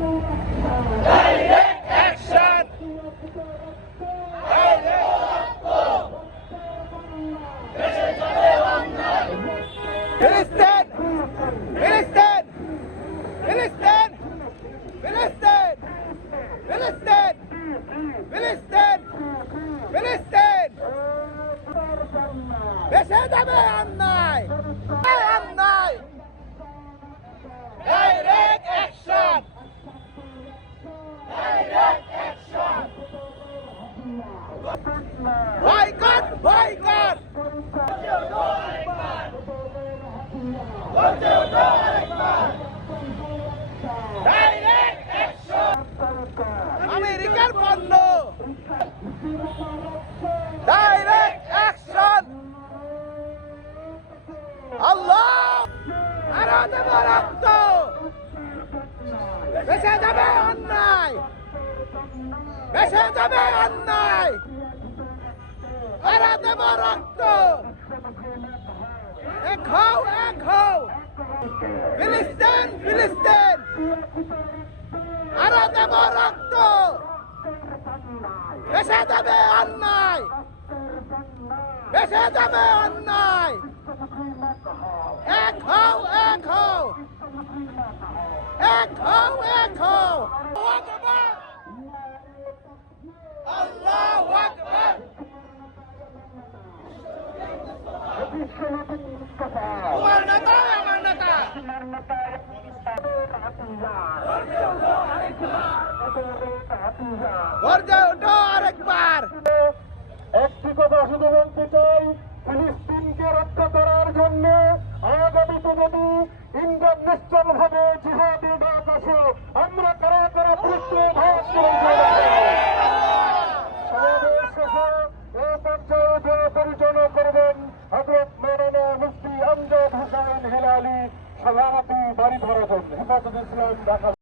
Direct action! Filistin! Filistin! Filistin! Filistin! Filistin! Filistin! Filistin! দেশে যাবে অন্যায়! অন্যায়! Direct action! Direct action! Boycott! Boycott! Direct action! আমেরিকার পণ্য! Direct action! আল্লাহ! আরো দেব রক্ত! বেঁচে যাবে অন্যায়! বেঁচে যাবে অন্যায়! আরো দেব রক্ত! এক হও, এক হও! ফিলিস্তিন! ফিলিস্তিন! আরো দেব রক্ত! বেঁচে যাবে অন্যায়! বেঁচে যাবে অন্যায়! এক হও, এক হও! এক হও, এক হও! আল্লাহু আকবার! আমার নেতা, আমার নেতা! গর্জে ওঠো আরেকবার! একটি কথা শুধু বলতে চাই, ফিলিস্তিনকে রক্ষা করার জন্য আগামীতে যদি ইন্টারন্যাশনাল ভাবে জিহাদি ডাক আসে, আমরা কারা কারা পৃষ্ঠভাগ করে সমাবেশ শেষে এ পর্যায়ে যে পরিচালনা করবেন হযরত মাওলানা মুফতি আমজাদ হোসেন হিলালী, সভাপতি বাড়ি ধরাধন, হেফাজত ইসলাম ঢাকা।